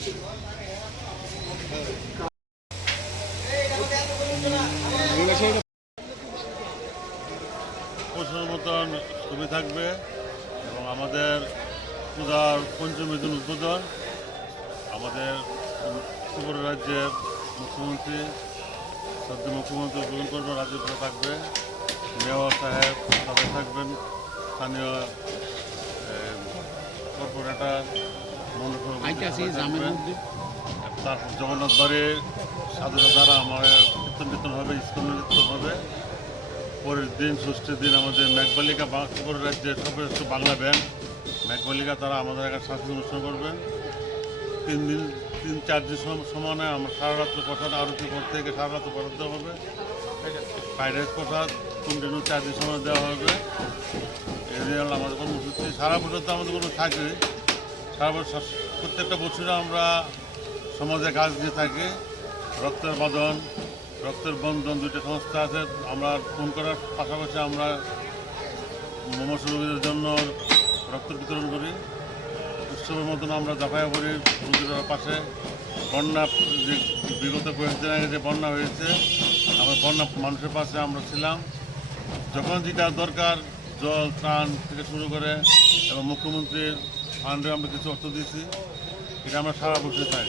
প্রচুর মতন ছবি থাকবে এবং আমাদের পূজার পঞ্চমী দিন উদ্বোধন। আমাদের ত্রিপুরা রাজ্যের মুখ্যমন্ত্রী সদ্য মুখ্যমন্ত্রী উদ্বোধন করবেন রাজ্যপাল থাকবে। মেয়র সাহেব সবাই থাকবেন, স্থানীয় কর্পোরেটার আইতাছি জামের মধ্যে তারপর জগন্নাথ বাড়ি সাধুরা দ্বারা আমার কীর্তন কীর্তন হবে স্কুল নৃত্য হবে পরের দিন ষষ্ঠীর দিন আমাদের মেঘবালিকা বা- ত্রিপুরা রাজ্যের সর্বশ্রেষ্ঠ বাংলা ব্যান্ড মেঘবালিকা তারা আমাদের একটা সাংস্কৃতিক অনুষ্ঠান করবেন তিন দিন তিন চার দিন সমানে আমরা সারা রাত্র প্রসাদ আরতি পর থেকে সারা রাত্র প্রসাদ দেওয়া হবে ফ্রাইড রাইস প্রসাদ কন্টিনিউ চার দিন সময় দেওয়া হবে এই আমাদের কর্মসূচি সারা বছর তো আমাদের কোনো থাকে বছর প্রত্যেকটা বছরে আমরা সমাজে কাজ দিয়ে থাকি। রক্তের বাদন, রক্তের বন্ধন দুইটা সংস্থা আছে। আমরা ফোন করার পাশাপাশি আমরা মমস রোগীদের জন্য রক্ত বিতরণ করি। উৎসবের মতন আমরা জাফাইয়া করি রোগীদের পাশে। বন্যা যে বিগত কয়েকদিন আগে যে বন্যা হয়েছে, আমরা বন্যা মানুষের পাশে আমরা ছিলাম। যখন যেটা দরকার, জল, ত্রাণ থেকে শুরু করে এবং মুখ্যমন্ত্রীর ফান্ডে আমরা কিছু অর্থ দিয়েছি এটা আমরা সারা বছর চাই।